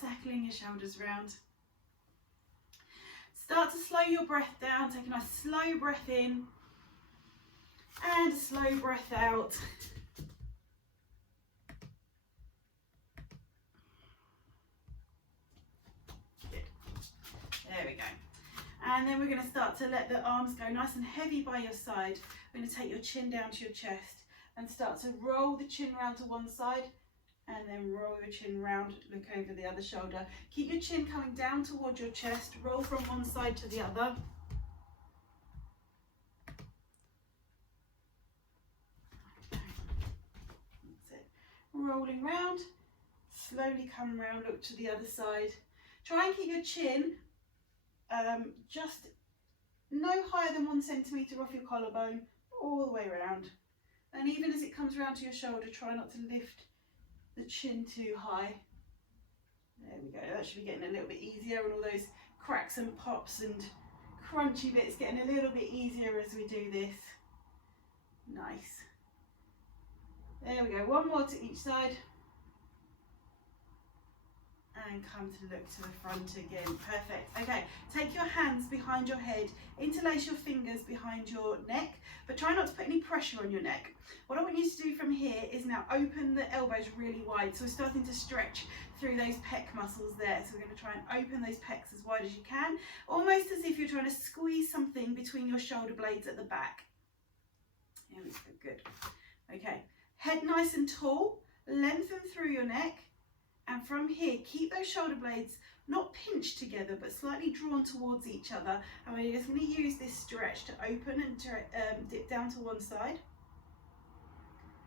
circling your shoulders round. Start to slow your breath down. Take a nice slow breath in and a slow breath out. Good. There we go. And then we're going to start to let the arms go nice and heavy by your side. We're going to take your chin down to your chest and start to roll the chin round to one side and then roll your chin round, look over the other shoulder. Keep your chin coming down towards your chest, roll from one side to the other. That's it. Rolling round, slowly come round, look to the other side. Try and keep your chin just no higher than 1 centimetre off your collarbone, all the way around. And even as it comes around to your shoulder, try not to lift the chin too high. There we go, that should be getting a little bit easier, and all those cracks and pops and crunchy bits getting a little bit easier as we do this. Nice. There we go, one more to each side. And come to look to the front again. Perfect. Okay, take your hands behind your head, interlace your fingers behind your neck, but try not to put any pressure on your neck. What I want you to do from here is now open the elbows really wide. So we're starting to stretch through those pec muscles there. So we're going to try and open those pecs as wide as you can, almost as if you're trying to squeeze something between your shoulder blades at the back. Here we go, good. Okay, head nice and tall, lengthen through your neck. And from here, keep those shoulder blades not pinched together, but slightly drawn towards each other. And we're just going to use this stretch to open and dip down to one side.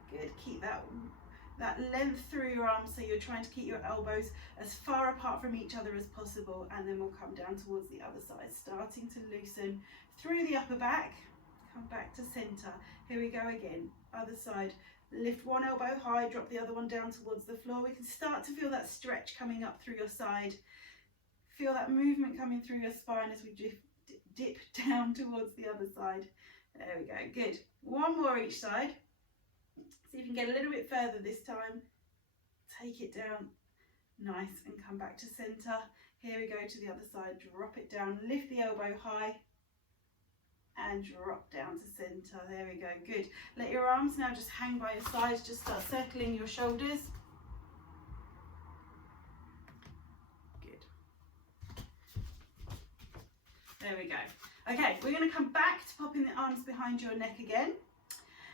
Good, keep that length through your arms, so you're trying to keep your elbows as far apart from each other as possible. And then we'll come down towards the other side, starting to loosen through the upper back. Come back to center. Here we go again, other side. Lift one elbow high, drop the other one down towards the floor. We can start to feel that stretch coming up through your side. Feel that movement coming through your spine as we dip down towards the other side. There we go, good. One more each side. See if you can get a little bit further this time. Take it down, nice, and come back to center. Here we go to the other side, drop it down, lift the elbow high, and drop down to center. There we go, good. Let your arms now just hang by your sides, just start circling your shoulders. Good. There we go. Okay, we're going to come back to popping the arms behind your neck again.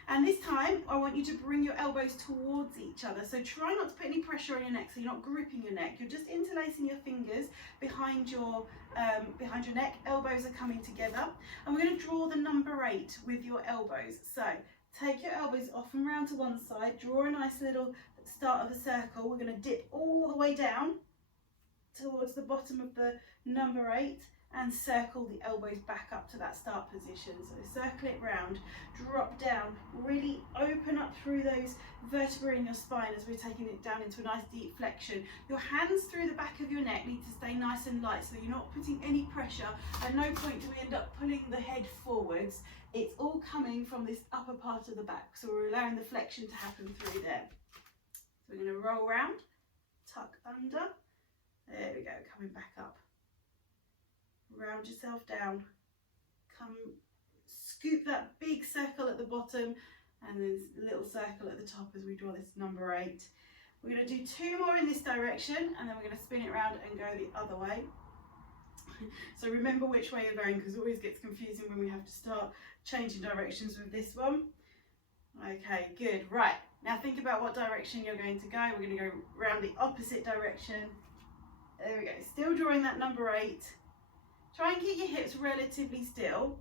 And this time, I want you to bring your elbows towards each other. So try not to put any pressure on your neck, so you're not gripping your neck. You're just interlacing your fingers behind your neck. Elbows are coming together. And we're going to draw the number 8 with your elbows. So take your elbows off and round to one side. Draw a nice little start of a circle. We're going to dip all the way down towards the bottom of the number 8. And circle the elbows back up to that start position. So circle it round, drop down, really open up through those vertebrae in your spine as we're taking it down into a nice deep flexion. Your hands through the back of your neck need to stay nice and light, so you're not putting any pressure. At no point do we end up pulling the head forwards. It's all coming from this upper part of the back, so we're allowing the flexion to happen through there. So we're going to roll round, tuck under, there we go, coming back up. Round yourself down, come scoop that big circle at the bottom and then a little circle at the top as we draw this number 8. We're going to do 2 more in this direction and then we're going to spin it around and go the other way. So remember which way you're going, because it always gets confusing when we have to start changing directions with this one. Okay, good. Right, now think about what direction you're going to go. We're going to go round the opposite direction. There we go, still drawing that number 8. Try and keep your hips relatively still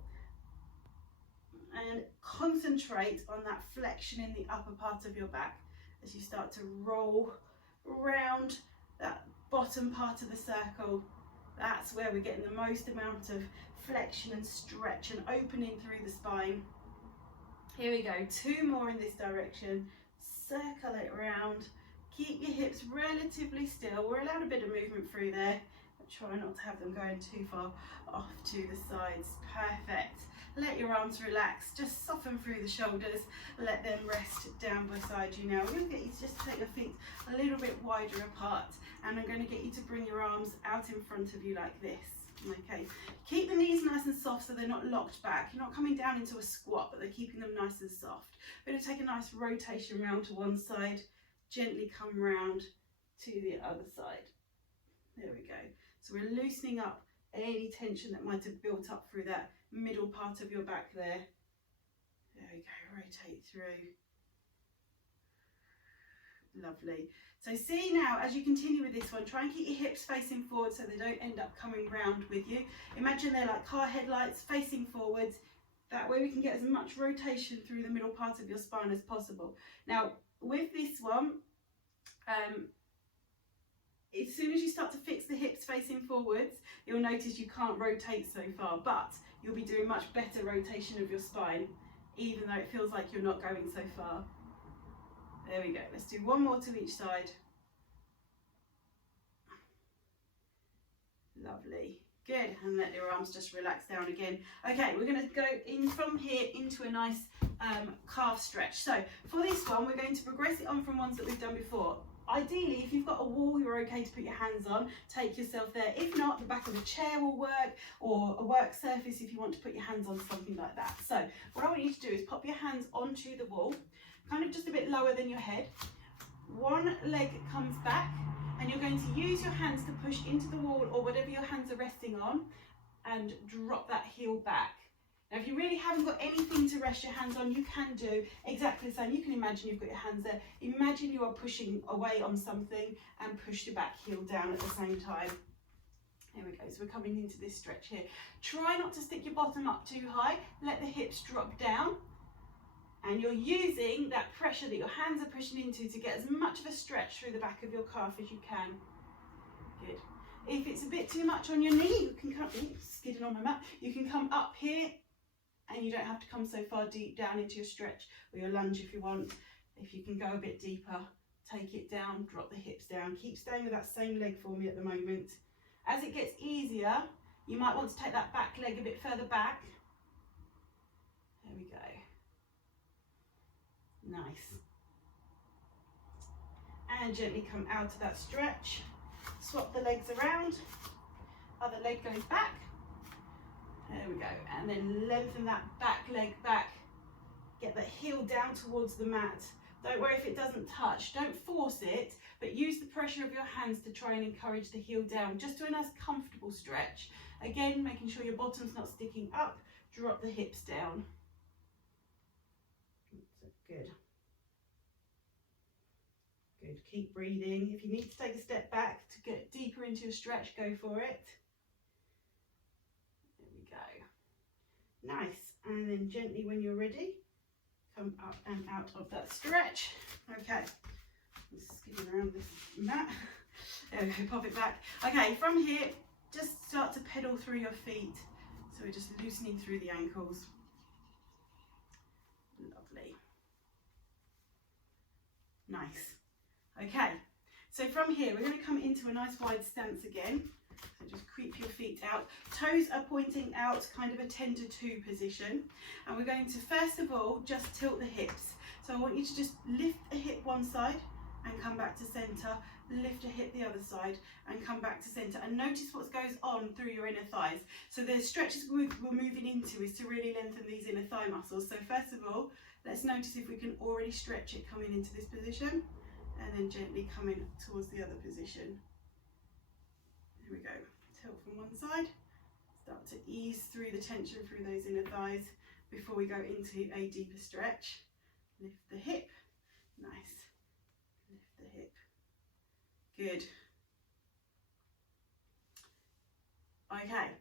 and concentrate on that flexion in the upper part of your back as you start to roll around that bottom part of the circle. That's where we're getting the most amount of flexion and stretch and opening through the spine. Here we go, 2 more in this direction. Circle it around. Keep your hips relatively still. We're allowed a bit of movement through there. Try not to have them going too far off to the sides. Perfect. Let your arms relax, just soften through the shoulders, let them rest down beside you now. We're going to get you to just take your feet a little bit wider apart, and I'm going to get you to bring your arms out in front of you like this. Okay, keep the knees nice and soft so they're not locked back. You're not coming down into a squat, but they're keeping them nice and soft. We're going to take a nice rotation round to one side, gently come round to the other side. There we go. So we're loosening up any tension that might have built up through that middle part of your back there. There we go, rotate through. Lovely. So see now, as you continue with this one, try and keep your hips facing forward so they don't end up coming round with you. Imagine they're like car headlights facing forwards. That way we can get as much rotation through the middle part of your spine as possible. Now, with this one, as soon as you start to fix the hips facing forwards, you'll notice you can't rotate so far, but you'll be doing much better rotation of your spine, even though it feels like you're not going so far. There we go. Let's do one more to each side. Lovely. Good. And let your arms just relax down again. Okay, we're going to go in from here into a nice calf stretch. So for this one, we're going to progress it on from ones that we've done before. Ideally, if you've got a wall, you're okay to put your hands on, take yourself there. If not, the back of a chair will work, or a work surface if you want to put your hands on something like that. So what I want you to do is pop your hands onto the wall, kind of just a bit lower than your head. One leg comes back, and you're going to use your hands to push into the wall or whatever your hands are resting on, and drop that heel back. Now, if you really haven't got anything to rest your hands on, you can do exactly the same. You can imagine you've got your hands there. Imagine you are pushing away on something and push your back heel down at the same time. There we go. So we're coming into this stretch here. Try not to stick your bottom up too high. Let the hips drop down. And you're using that pressure that your hands are pushing into to get as much of a stretch through the back of your calf as you can. Good. If it's a bit too much on your knee, you can come, skidding on my mat, you can come up here, and you don't have to come so far deep down into your stretch or your lunge if you want. If you can go a bit deeper, take it down, drop the hips down. Keep staying with that same leg for me at the moment. As it gets easier, you might want to take that back leg a bit further back. There we go. Nice. And gently come out of that stretch. Swap the legs around. Other leg goes back. There we go, and then lengthen that back leg back. Get the heel down towards the mat. Don't worry if it doesn't touch. Don't force it, but use the pressure of your hands to try and encourage the heel down. Just do a nice comfortable stretch. Again, making sure your bottom's not sticking up. Drop the hips down. Good. Good, keep breathing. If you need to take a step back to get deeper into your stretch, go for it. Nice, and then gently when you're ready, come up and out of that stretch. Okay, just skipping around this mat. There we go, pop it back. Okay, from here, just start to pedal through your feet. So we're just loosening through the ankles. Lovely. Nice. Okay, so from here, we're going to come into a nice wide stance again. So just creep your feet out. Toes are pointing out, kind of a 10 to 2 position. And we're going to, first of all, just tilt the hips. So I want you to just lift a hip one side and come back to center. Lift a hip the other side and come back to center. And notice what goes on through your inner thighs. So the stretches we're moving into is to really lengthen these inner thigh muscles. So first of all, let's notice if we can already stretch it coming into this position. And then gently coming towards the other position. Here we go, tilt from one side, start to ease through the tension through those inner thighs before we go into a deeper stretch. Lift the hip, nice, lift the hip, good. Okay,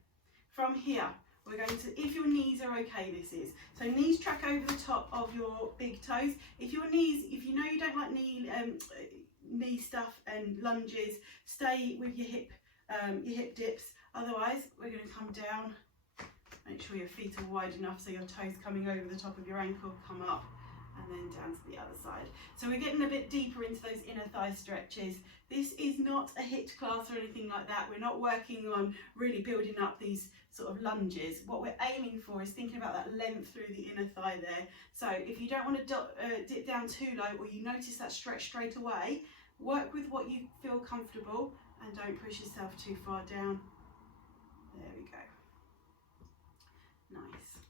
from here, we're going to, if your knees are okay, this is, so knees track over the top of your big toes. If your knees, if you know you don't like knee stuff and lunges, stay with your hip dips. Otherwise, we're going to come down. Make sure your feet are wide enough so your toes coming over the top of your ankle. Come up and then down to the other side. So we're getting a bit deeper into those inner thigh stretches. This is not a HIIT class or anything like that. We're not working on really building up these sort of lunges. What we're aiming for is thinking about that length through the inner thigh there. So if you don't want to dip down too low, or you notice that stretch straight away, work with what you feel comfortable and don't push yourself too far down. There we go. Nice.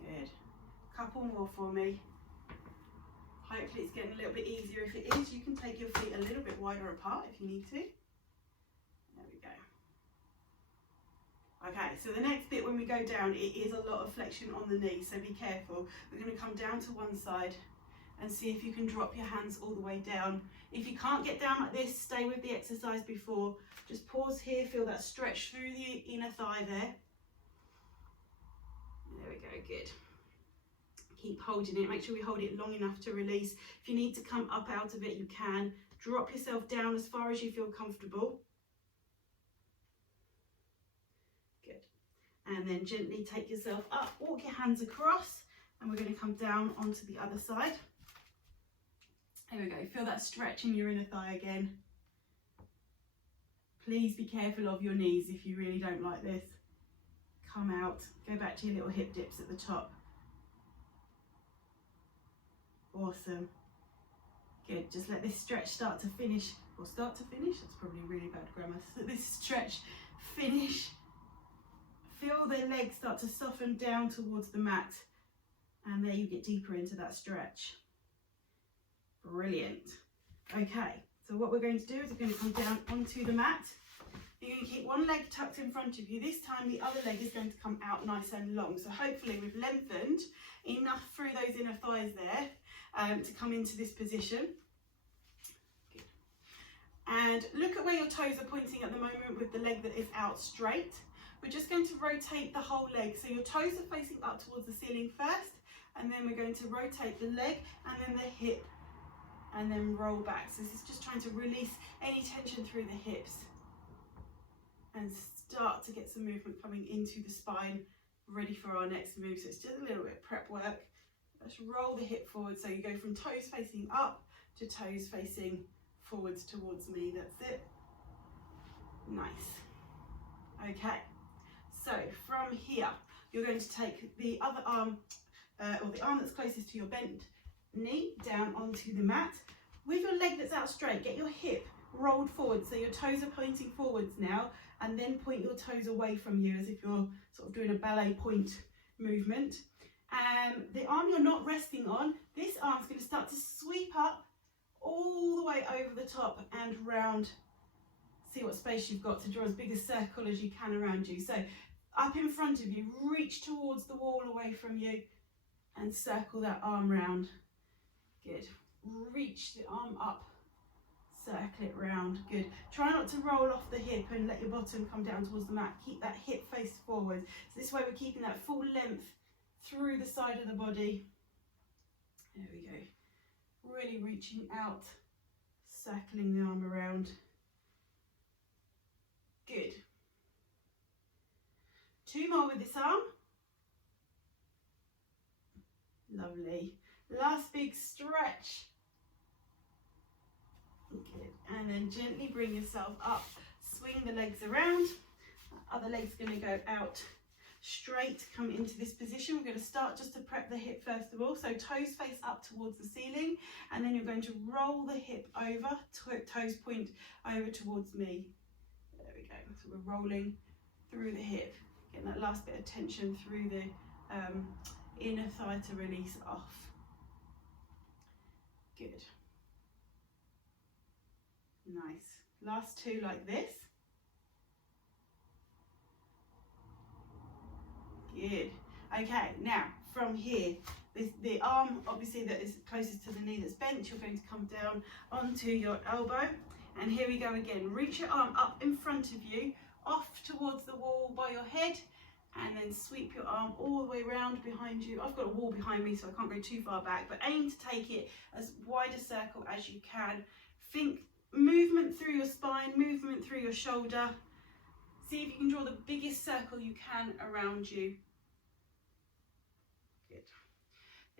Good. Couple more for me. Hopefully it's getting a little bit easier. If it is, you can take your feet a little bit wider apart if you need to. There we go. Okay, so the next bit when we go down, it is a lot of flexion on the knee, so be careful. We're going to come down to one side and see if you can drop your hands all the way down. If you can't get down like this, stay with the exercise before. Just pause here, feel that stretch through the inner thigh there. There we go, good. Keep holding it, make sure we hold it long enough to release. If you need to come up out of it, you can. Drop yourself down as far as you feel comfortable. Good. And then gently take yourself up, walk your hands across, and we're going to come down onto the other side. There we go, feel that stretch in your inner thigh again. Please be careful of your knees if you really don't like this. Come out, go back to your little hip dips at the top. Awesome. Good, just let this stretch start to finish, or start to finish, that's probably really bad grammar. So this stretch finish. Feel the legs start to soften down towards the mat, and there you get deeper into that stretch. Brilliant. Okay, so what we're going to do is we're going to come down onto the mat. You're going to keep one leg tucked in front of you. This time the other leg is going to come out nice and long. So hopefully we've lengthened enough through those inner thighs there to come into this position. Good. And look at where your toes are pointing at the moment with the leg that is out straight. We're just going to rotate the whole leg. So your toes are facing up towards the ceiling first, and then we're going to rotate the leg and then the hip, and then roll back. So this is just trying to release any tension through the hips and start to get some movement coming into the spine, ready for our next move. So it's just a little bit of prep work. Let's roll the hip forward. So you go from toes facing up to toes facing forwards towards me. That's it. Nice. Okay. So from here, you're going to take the other arm, or the arm that's closest to your bent knee, down onto the mat. With your leg that's out straight, get your hip rolled forward. So your toes are pointing forwards now, and then point your toes away from you as if you're sort of doing a ballet point movement. The arm you're not resting on, this arm's going to start to sweep up all the way over the top and round. See what space you've got to draw as big a circle as you can around you. So up in front of you, reach towards the wall away from you and circle that arm round. Good. Reach the arm up, circle it round. Good. Try not to roll off the hip and let your bottom come down towards the mat. Keep that hip face forward. So this way we're keeping that full length through the side of the body. There we go. Really reaching out, circling the arm around. Good. Two more with this arm. Lovely. Last big stretch. Good. And then gently bring yourself up. Swing the legs around. Other leg's going to go out straight, come into this position. We're going to start just to prep the hip first of all. So toes face up towards the ceiling, and then you're going to roll the hip over, toes point over towards me. There we go. So we're rolling through the hip, getting that last bit of tension through the inner thigh to release off. Good. Nice. Last two like this. Good. Okay, now from here, the arm obviously that is closest to the knee that's bent, you're going to come down onto your elbow. And here we go again. Reach your arm up in front of you, off towards the wall by your head, and then sweep your arm all the way around behind you. I've got a wall behind me, so I can't go too far back, but aim to take it as wide a circle as you can. Think movement through your spine, movement through your shoulder. See if you can draw the biggest circle you can around you.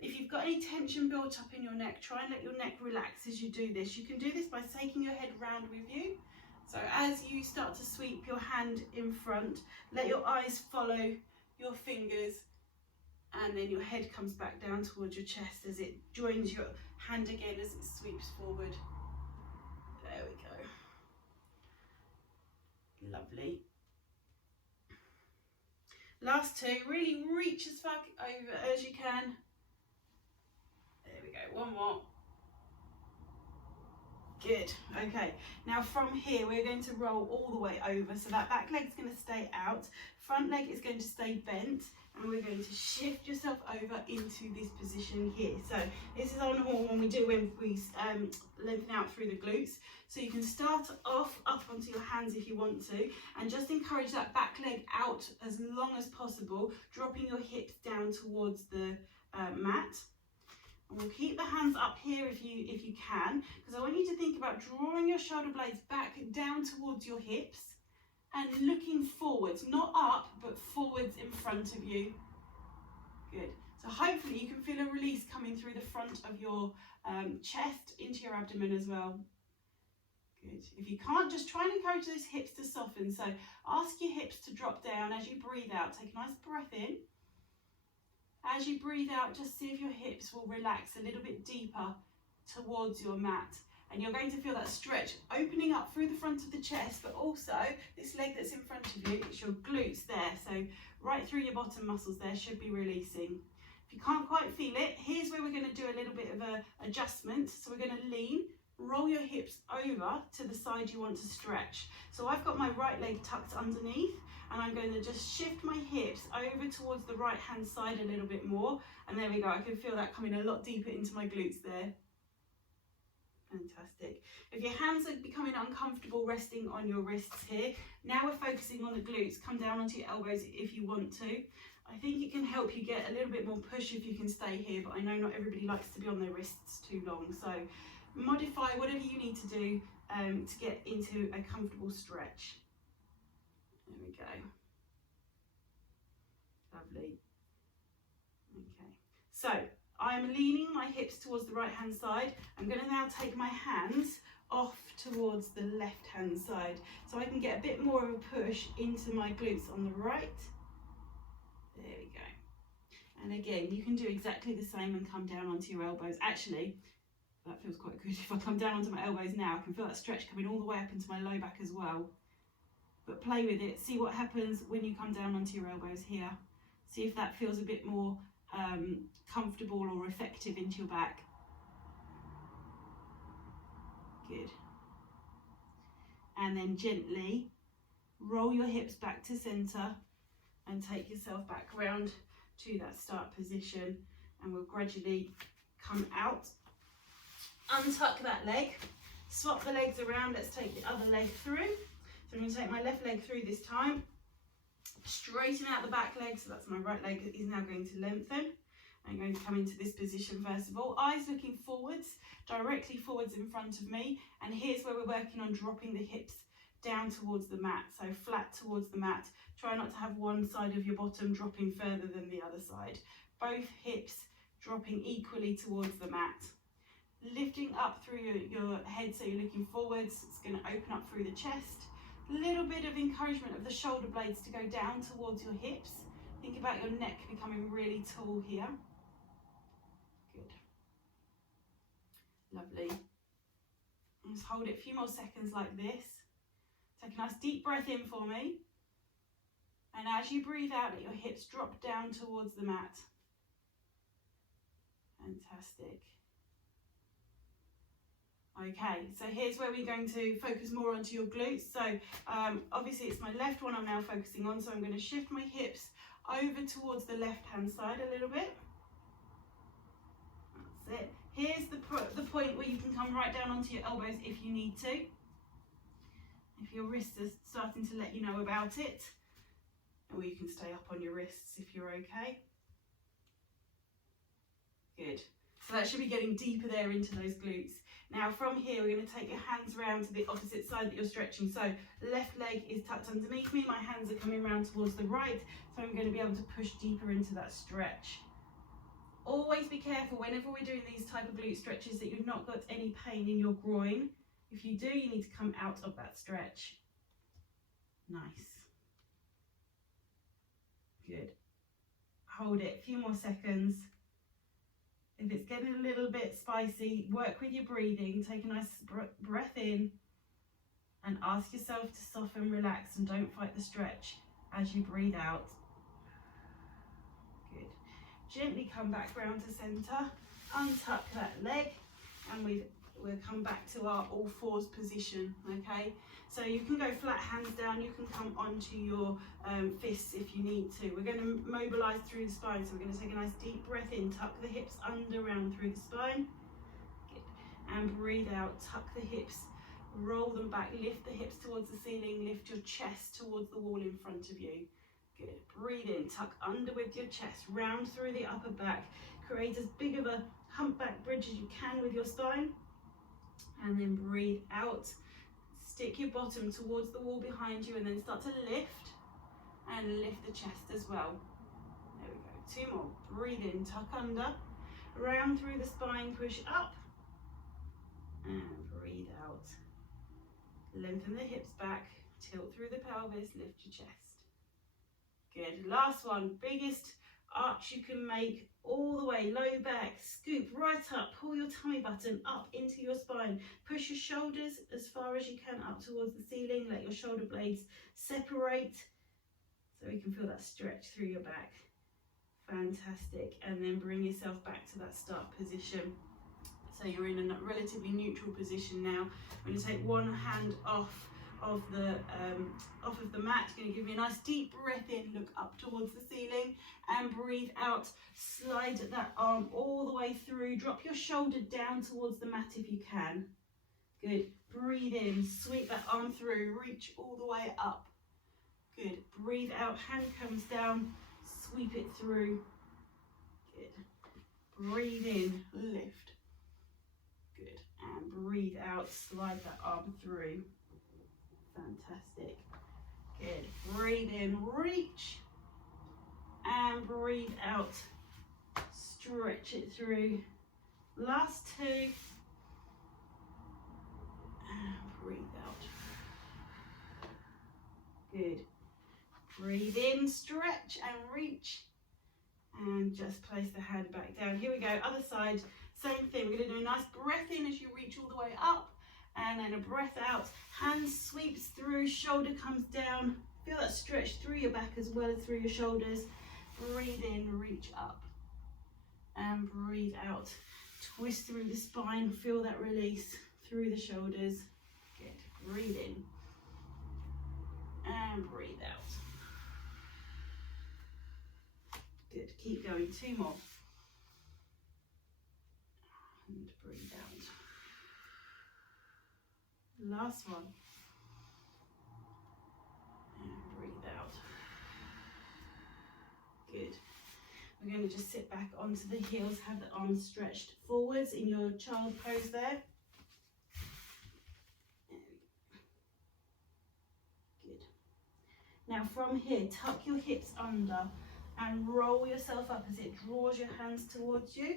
If you've got any tension built up in your neck, try and let your neck relax as you do this. You can do this by taking your head round with you. So as you start to sweep your hand in front, let your eyes follow your fingers, and then your head comes back down towards your chest as it joins your hand again as it sweeps forward. There we go. Lovely. Last two, really reach as far over as you can. There we go, one more. Good, okay. Now from here, we're going to roll all the way over. So that back leg's going to stay out, front leg is going to stay bent, and we're going to shift yourself over into this position here. So this is our normal one we do when we lengthen out through the glutes. So you can start off up onto your hands if you want to, and just encourage that back leg out as long as possible, dropping your hips down towards the mat. And we'll keep the hands up here if you can, because I want you to think about drawing your shoulder blades back down towards your hips and looking forwards, not up, but forwards in front of you. Good. So hopefully you can feel a release coming through the front of your chest into your abdomen as well. Good. If you can't, just try and encourage those hips to soften. So ask your hips to drop down as you breathe out. Take a nice breath in. As you breathe out, just see if your hips will relax a little bit deeper towards your mat. And you're going to feel that stretch opening up through the front of the chest, but also this leg that's in front of you, it's your glutes there. So right through your bottom muscles there should be releasing. If you can't quite feel it, here's where we're going to do a little bit of an adjustment. So we're going to lean, roll your hips over to the side you want to stretch. So I've got my right leg tucked underneath, and I'm going to just shift my hips over towards the right hand side a little bit more. And there we go, I can feel that coming a lot deeper into my glutes there. Fantastic. If your hands are becoming uncomfortable resting on your wrists here, now we're focusing on the glutes. Come down onto your elbows if you want to. I think it can help you get a little bit more push if you can stay here, but I know not everybody likes to be on their wrists too long. So modify whatever you need to do to get into a comfortable stretch. There we go. Lovely. Okay. So I'm leaning my hips towards the right hand side. I'm going to now take my hands off towards the left hand side so I can get a bit more of a push into my glutes on the right. There we go. And again, you can do exactly the same and come down onto your elbows. Actually, that feels quite good. If I come down onto my elbows now, I can feel that stretch coming all the way up into my low back as well. But play with it, see what happens when you come down onto your elbows here. See if that feels a bit more comfortable or effective into your back. Good. And then gently roll your hips back to center and take yourself back round to that start position, and we'll gradually come out. Untuck that leg, swap the legs around. Let's take the other leg through. So I'm going to take my left leg through this time, straighten out the back leg, so that's my right leg is now going to lengthen. I'm going to come into this position first of all, eyes looking forwards, directly forwards in front of me, and here's where we're working on dropping the hips down towards the mat, so flat towards the mat. Try not to have one side of your bottom dropping further than the other side. Both hips dropping equally towards the mat. Lifting up through your head so you're looking forwards, it's going to open up through the chest. Little bit of encouragement of the shoulder blades to go down towards your hips. Think about your neck becoming really tall here. Good. Lovely. Just hold it a few more seconds like this. Take a nice deep breath in for me. And as you breathe out, let your hips drop down towards the mat. Fantastic. Okay, so here's where we're going to focus more onto your glutes. So obviously it's my left one I'm now focusing on, so I'm going to shift my hips over towards the left hand side a little bit. That's it. Here's the point where you can come right down onto your elbows if you need to. If your wrists are starting to let you know about it. Or you can stay up on your wrists if you're okay. Good. So that should be getting deeper there into those glutes. Now from here, we're going to take your hands round to the opposite side that you're stretching. So left leg is tucked underneath me. My hands are coming round towards the right. So I'm going to be able to push deeper into that stretch. Always be careful whenever we're doing these type of glute stretches that you've not got any pain in your groin. If you do, you need to come out of that stretch. Nice. Good. Hold it a few more seconds. If it's getting a little bit spicy, work with your breathing. Take a nice breath in and ask yourself to soften, relax, and don't fight the stretch as you breathe out. Good. Gently come back round to centre, untuck that leg, and we'll come back to our all fours position, okay? So you can go flat hands down, you can come onto your fists if you need to. We're going to mobilise through the spine, so we're going to take a nice deep breath in, tuck the hips under, round through the spine. Good. And breathe out, tuck the hips, roll them back, lift the hips towards the ceiling, lift your chest towards the wall in front of you. Good. Breathe in, tuck under with your chest, round through the upper back, create as big of a humpback bridge as you can with your spine, and then breathe out. Stick your bottom towards the wall behind you and then start to lift and lift the chest as well. There we go. 2 more. Breathe in, tuck under, round through the spine, push up, and breathe out. Lengthen the hips back, tilt through the pelvis, lift your chest. Good. Last one. Biggest arch you can make, all the way, low back, scoop right up, pull your tummy button up into your spine, push your shoulders as far as you can up towards the ceiling, let your shoulder blades separate so you can feel that stretch through your back. Fantastic. And then bring yourself back to that start position. So you're in a relatively neutral position now. I'm going to take one hand off of the mat. Going to give you a nice deep breath in, look up towards the ceiling, and breathe out. Slide that arm all the way through, drop your shoulder down towards the mat if you can. Good. Breathe in, sweep that arm through, reach all the way up. Good. Breathe out, hand comes down, sweep it through. Good. Breathe in, lift. Good. And breathe out, slide that arm through. Fantastic. Good. Breathe in, reach, and breathe out. Stretch it through. Last 2. And breathe out. Good. Breathe in, stretch and reach. And just place the hand back down. Here we go. Other side. Same thing. We're going to do a nice breath in as you reach all the way up. And then a breath out, hand sweeps through, shoulder comes down. Feel that stretch through your back as well as through your shoulders. Breathe in, reach up. And breathe out. Twist through the spine, feel that release through the shoulders. Good. Breathe in. And breathe out. Good. Keep going. 2 more. And breathe out. Last one. And breathe out. Good. We're going to just sit back onto the heels, have the arms stretched forwards in your child pose there. Good. Now from here, tuck your hips under and roll yourself up as it draws your hands towards you.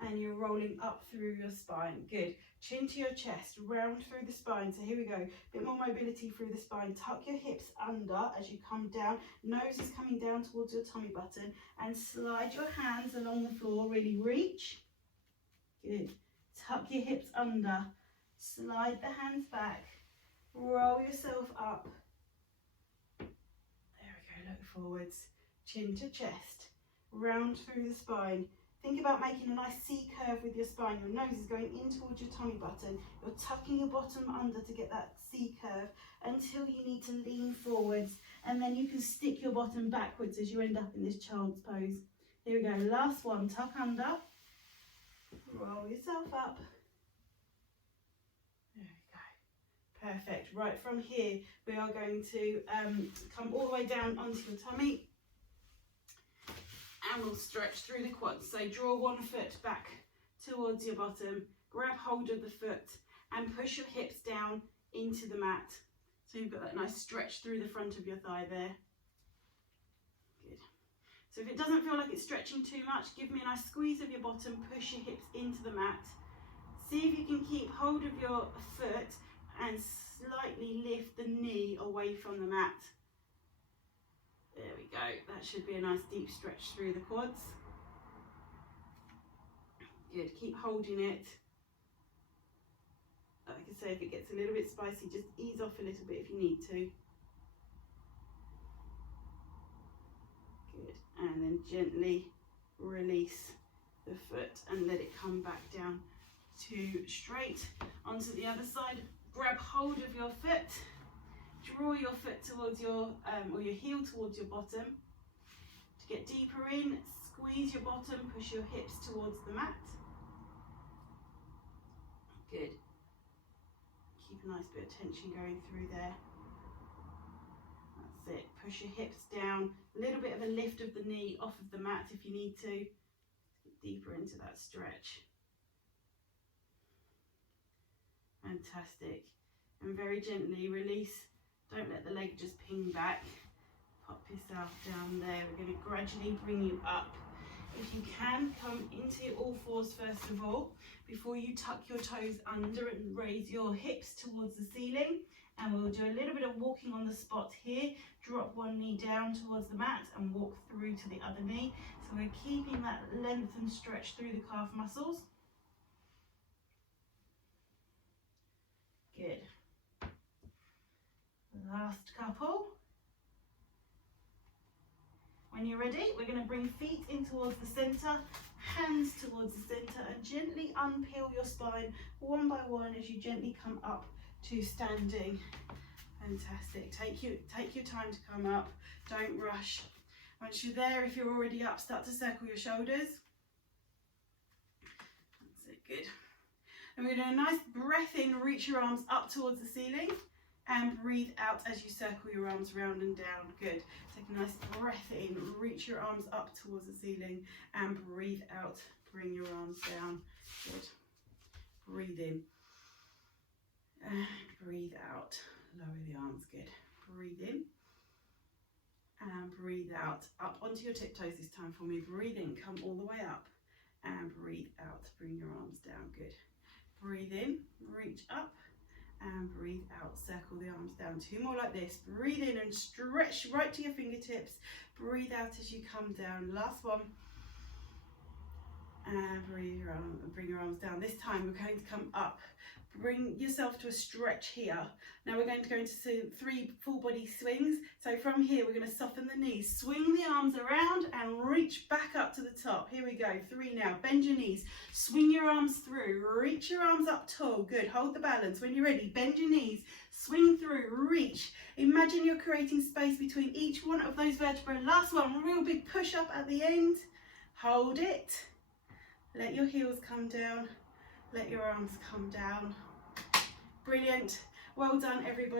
And you're rolling up through your spine. Good. Chin to your chest, round through the spine. So here we go. A bit more mobility through the spine. Tuck your hips under as you come down. Nose is coming down towards your tummy button. And slide your hands along the floor. Really reach. Good. Tuck your hips under. Slide the hands back. Roll yourself up. There we go. Look forwards. Chin to chest. Round through the spine. Think about making a nice C curve with your spine. Your nose is going in towards your tummy button. You're tucking your bottom under to get that C curve until you need to lean forwards. And then you can stick your bottom backwards as you end up in this child's pose. Here we go. Last one. Tuck under. Roll yourself up. There we go. Perfect. Right, from here, we are going to come all the way down onto your tummy. And we'll stretch through the quads. So draw one foot back towards your bottom, grab hold of the foot and push your hips down into the mat. So you've got that nice stretch through the front of your thigh there. Good. So if it doesn't feel like it's stretching too much, give me a nice squeeze of your bottom, push your hips into the mat. See if you can keep hold of your foot and slightly lift the knee away from the mat. There we go. That should be a nice deep stretch through the quads. Good, keep holding it. Like I say, if it gets a little bit spicy, just ease off a little bit if you need to. Good, and then gently release the foot and let it come back down to straight onto the other side. Grab hold of your foot, draw your foot towards your, or your heel towards your bottom. To get deeper in, squeeze your bottom, push your hips towards the mat. Good. Keep a nice bit of tension going through there. That's it. Push your hips down. A little bit of a lift of the knee off of the mat if you need to. Get deeper into that stretch. Fantastic. And very gently release. Don't let the leg just ping back. Pop yourself down there. We're going to gradually bring you up. If you can, come into all fours first of all, before you tuck your toes under and raise your hips towards the ceiling. And we'll do a little bit of walking on the spot here. Drop one knee down towards the mat and walk through to the other knee. So we're keeping that length and stretch through the calf muscles. Good. Last couple. When you're ready, we're going to bring feet in towards the centre, hands towards the centre, and gently unpeel your spine one by one as you gently come up to standing. Fantastic. Take your time to come up. Don't rush. Once you're there, if you're already up, start to circle your shoulders. That's it. Good. And we're going to do a nice breath in, reach your arms up towards the ceiling, and breathe out as you circle your arms round and down. Good. Take a nice breath in, reach your arms up towards the ceiling, and breathe out. Bring your arms down. Good. Breathe in. And breathe out. Lower the arms. Good. Breathe in. And breathe out. Up onto your tiptoes this time for me. Breathe in. Come all the way up. And breathe out. Bring your arms down. Good. Breathe in. Reach up. And breathe out. Circle the arms down. Two more like this. Breathe in and stretch right to your fingertips. Breathe out as you come down. Last one. And breathe your arm and bring your arms down. This time we're going to come up. Bring yourself to a stretch here. Now we're going to go into 3 full body swings. So from here we're going to soften the knees. Swing the arms around and reach back up to the top. Here we go. 3 now. Bend your knees. Swing your arms through. Reach your arms up tall. Good. Hold the balance. When you're ready, bend your knees. Swing through. Reach. Imagine you're creating space between each one of those vertebrae. Last one. Real big push up at the end. Hold it. Let your heels come down. Let your arms come down. Brilliant. Well done, everybody.